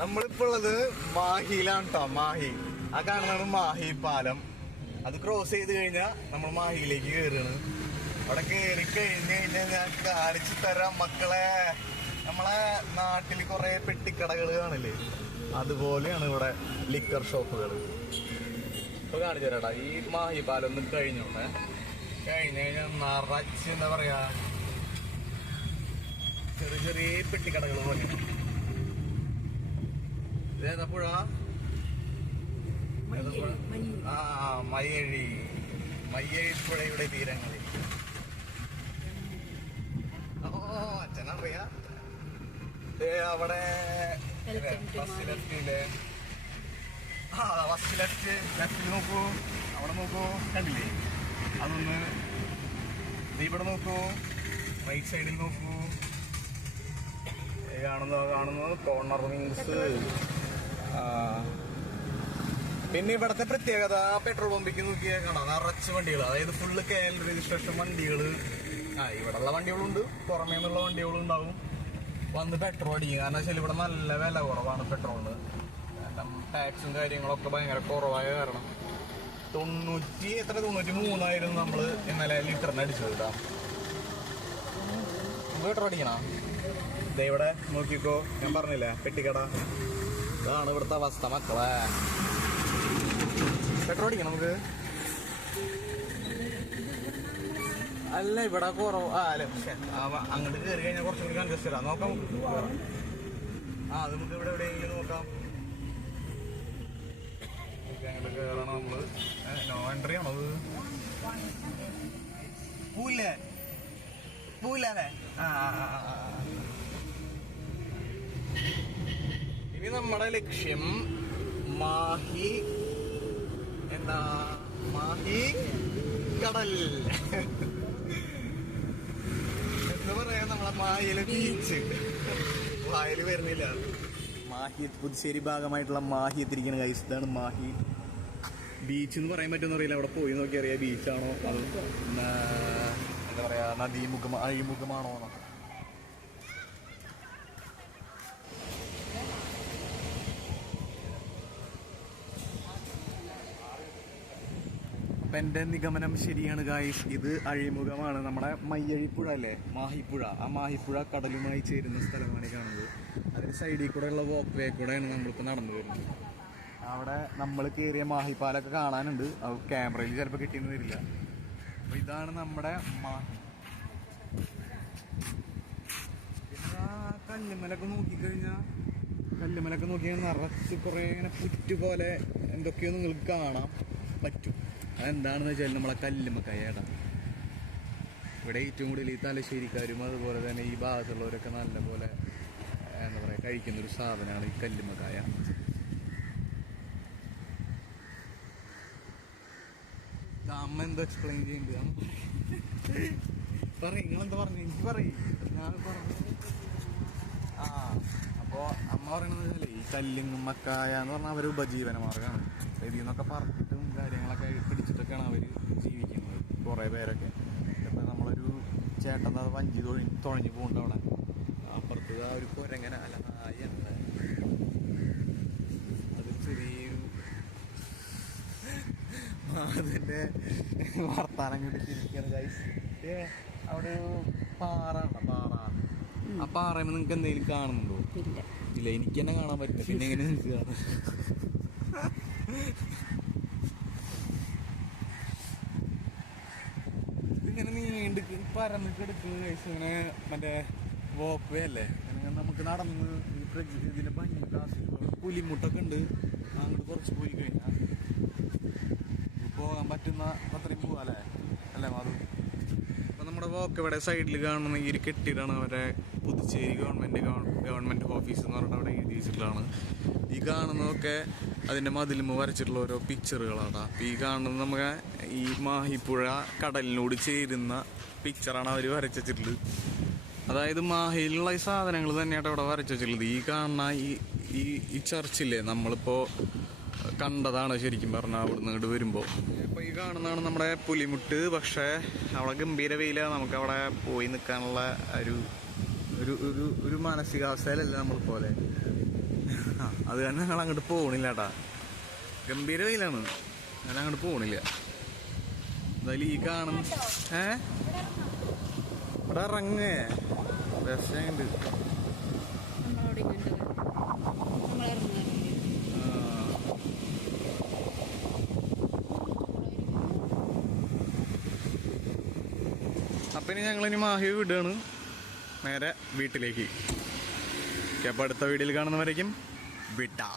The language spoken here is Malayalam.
നമ്മളിപ്പോ ഉള്ളത് മാഹിയിലാണ് കേട്ടോ. മാഹി ആ കാണുന്നതാണ് മാഹി പാലം. അത് ക്രോസ് ചെയ്ത് കഴിഞ്ഞാൽ നമ്മൾ മാഹിയിലേക്ക് കയറുകയാണ്. അവിടെ കയറി കഴിഞ്ഞാൽ ഞാൻ കാണിച്ചു തരാം മക്കളെ. നമ്മളെ നാട്ടിൽ കുറെ പെട്ടിക്കടകൾ കാണില്ലേ, അതുപോലെയാണ് ഇവിടെ ലിക്കർ ഷോപ്പുകൾ. ഇപ്പൊ കാണിച്ചു തരാടാ. ഈ മാഹി പാലം ഒന്ന് കഴിഞ്ഞു കഴിഞ്ഞാൽ നിറച്ച് എന്താ പറയാ ചെറിയ ചെറിയ പെട്ടിക്കടകൾ പോലെ. ഇതേതാ പുഴ? മയ്യഴി പുഴയുടെ തീരങ്ങളിൽ. അച്ഛനറിയാ അവിടെ ഫസ്റ്റ് ലെഫ്റ്റിൽ നോക്കൂ, അവിടെ നോക്കൂ, കണ്ടില്ലേ? അതൊന്ന് ഇവിടെ നോക്കൂ, റൈറ്റ് സൈഡിൽ നോക്കൂ. കാണുന്നത് കോർണർ വിങ്സ്. പിന്നെ ഇവിടത്തെ പ്രത്യേകത പെട്രോൾ പമ്പിക്ക് നോക്കിയാൽ കാണാം നിറച്ച് വണ്ടികൾ. അതായത് ഫുള്ള് KL രജിസ്ട്രേഷൻ വണ്ടികൾ. ഇവിടെയുള്ള വണ്ടികളുണ്ട്, പുറമേ നിന്നുള്ള വണ്ടികളും ഉണ്ടാവും. വന്ന് പെട്രോൾ അടിക്കും. കാരണം വെച്ചാൽ ഇവിടെ നല്ല വില കുറവാണ് പെട്രോളിന്. കാരണം ടാക്സും കാര്യങ്ങളൊക്കെ ഭയങ്കര കുറവായ കാരണം 93,000 നമ്മൾ ഇന്നലെ ലിറ്ററിന് അടിച്ചത് കേട്ടോ. പെട്രോൾ അടിക്കണം. ഇവിടെ നോക്കിക്കോ, ഞാൻ പറഞ്ഞില്ലേ പെട്ടിക്കട. ഇതാണ് ഇവിടുത്തെ അവസ്ഥ മക്കളെ. പെട്രോൾ അടിക്കണം നമുക്ക്. അല്ല ഇവിടെ കുറവ്. അല്ല അങ്ങോട്ട് കയറി കഴിഞ്ഞാൽ കുറച്ചും കൂടി കൺജസ്റ്റ് ഇടാം. നോക്കാം അത് നമുക്ക് ഇവിടെ എവിടെയെങ്കിലും നോക്കാം. അങ്ങോട്ട് കയറണം നമ്മള്. നോ എൻട്രി ആണത്. പൂല്ലേ ഇനി നമ്മുടെ ലക്ഷ്യം മാഹി കടൽ എന്ന് പറയാ. നമ്മളെ മാഹിയിലെ ബീച്ച്. വായിൽ വരുന്നില്ല. മാഹി പുതുശ്ശേരി ഭാഗമായിട്ടുള്ള മാഹി എത്തിരിക്കുന്ന ഗൈസ്. ഇതാണ് മാഹി ബീച്ച് എന്ന് പറയാൻ പറ്റുമെന്ന് അറിയില്ല. അവിടെ പോയി നോക്കി അറിയാം ബീച്ചാണോ അത് എന്താ പറയാ അഴിമുഖമാണോ എന്നൊക്കെ. അപ്പൊ എന്റെ നിഗമനം ശരിയാണ് ഗായ്സ്. ഇത് അഴിമുഖമാണ്. നമ്മുടെ മയ്യഴിപ്പുഴ അല്ലേ, മാഹിപ്പുഴ. ആ മാഹിപ്പുഴ കടലുമായി ചേരുന്ന സ്ഥലമാണ് ഈ കാണുന്നത്. അതിന് സൈഡിൽ കൂടെ ഉള്ള വാക്ക് വേ കൂടെയാണ് നമ്മളിപ്പോൾ നടന്നു വരുന്നത്. അവിടെ നമ്മൾ കയറിയ മാഹിപ്പാലൊക്കെ കാണാനുണ്ട്. അത് ക്യാമറയിൽ ചിലപ്പോൾ കിട്ടിയെന്ന് വരില്ല. അപ്പൊ ഇതാണ് നമ്മുടെ മാഹി. പിന്നെ കല്ലുമലൊക്കെ നോക്കിക്കഴിഞ്ഞാൽ നിറച്ച് കുറേ ഇങ്ങനെ പുറ്റ് പോലെ എന്തൊക്കെയോ നിങ്ങൾക്ക് കാണാൻ പറ്റും. അതെന്താണെന്ന് വെച്ചാൽ നമ്മളെ കല്ലുമ്മക്കായ. ഇവിടെ ഏറ്റവും കൂടുതൽ ഈ തലശ്ശേരിക്കാരും അതുപോലെ തന്നെ ഈ ഭാഗത്തുള്ളവരൊക്കെ നല്ലപോലെ എന്താ പറയുക കഴിക്കുന്നൊരു സാധനമാണ് ഈ കല്ലുമ്മക്കായ. അമ്മ എന്തോ എക്സ്പ്ലെയിൻ ചെയ്യുന്നുണ്ട്. പറയും, നിങ്ങളെന്താ പറഞ്ഞു? എനിക്ക് പറയും, ഞാൻ പറഞ്ഞു. അപ്പോൾ അമ്മ പറയണത് വെച്ചാൽ ഈ കല്ലുമ്മക്കായ എന്ന് പറഞ്ഞാൽ അവർ ഉപജീവന മാർഗ്ഗമാണ്. ഇതിൽ നിന്നൊക്കെ പറത്തിട്ടും കാര്യങ്ങളൊക്കെ പിടിച്ചിട്ടൊക്കെയാണ് അവർ ജീവിക്കുന്നത് കുറേ പേരൊക്കെ. ഇപ്പം നമ്മളൊരു ചേട്ടൻ അത് വഞ്ചി തുഴഞ്ഞു പോകുന്നുണ്ട്. അവിടെ അപ്പുറത്ത് ആ ഒരു കുരങ്ങന അല്ല നായ ഉണ്ട്. അത് ചെറിയൊരു അതിൻ്റെ വർത്താനം കൊണ്ട് ചിരിക്കുകയാണ് ഗൈസ്. അവിടെ ഒരു പാറ. ആ പാറയിൽ നിങ്ങൾക്ക് എന്തെങ്കിലും കാണുന്നുണ്ടോ? ഇല്ല, എനിക്ക് തന്നെ കാണാൻ പറ്റില്ല. പിന്നെ എങ്ങനെ നിങ്ങൾക്ക് കാണും? ഇതിങ്ങനെ നീണ്ട് പരന്നിട്ട് എടുക്കുന്ന കേസ്. ഇങ്ങനെ മറ്റേ വോക്ക് വേ അല്ലേ, നമുക്ക് നടന്ന് ഈ പ്രകൃതി ഇതിന്റെ ഭംഗി പുലിമുട്ടൊക്കെ ഉണ്ട്. അങ്ങോട്ട് കുറച്ച് പോയി കഴിഞ്ഞാൽ പോകാൻ പറ്റുന്ന അത്രയും പോവാല്ലേ അല്ലേ മാധു? അപ്പൊ നമ്മുടെ വോക്ക് ഇവിടെ സൈഡിൽ കാണുന്ന ഈ ഒരു കെട്ടിടമാണ് അവരെ പുതുച്ചേരി ഗവൺമെന്റ് ഓഫീസ് എന്ന് പറഞ്ഞിട്ട് അവിടെ എഴുതി വെച്ചിട്ടുള്ളതാണ്. ഈ കാണുന്നതൊക്കെ അതിൻ്റെ മതിലുമ്പ് വരച്ചിട്ടുള്ള ഓരോ പിക്ചറുകളാണ്. അപ്പം ഈ കാണുന്നത് നമുക്ക് ഈ മാഹിപ്പുഴ കടലിനോട് ചേരുന്ന പിക്ചറാണ് അവർ വരച്ച് വെച്ചിട്ടുള്ളത്. അതായത് മാഹിയിലുള്ള ഈ സാധനങ്ങൾ തന്നെയായിട്ട് അവിടെ വരച്ച് വെച്ചിട്ടുള്ളത്. ഈ കാണുന്ന ഈ ചർച്ചില്ലേ, നമ്മളിപ്പോൾ കണ്ടതാണ് ശരിക്കും പറഞ്ഞാൽ അവിടുന്ന് ഇങ്ങോട്ട് വരുമ്പോൾ. അപ്പോൾ ഈ കാണുന്നതാണ് നമ്മുടെ പുലിമുട്ട്. പക്ഷേ അവിടെ ഗംഭീര വെയിലാണ്. നമുക്കവിടെ പോയി നിൽക്കാനുള്ള ഒരു മാനസികാവസ്ഥയിലല്ല നമ്മൾ പോലെ. അത് കാരണം ഞങ്ങൾ അങ്ങോട്ട് പോകണില്ല കേട്ടാ. ഗംഭീര വെയിലാണ്, ഞാൻ അങ്ങോട്ട് പോകണില്ല. എന്തായാലും ഈ കാണുന്ന ഇവിടെ ഇറങ്ങേ രസമുണ്ട്. അപ്പം ഇനി ഞങ്ങളിനി മാഹി വിടുകയാണ് നേരെ വീട്ടിലേക്ക്. അപ്പോൾ അടുത്ത വീഡിയോയിൽ കാണുന്നവരേക്കും വിട്ടാ.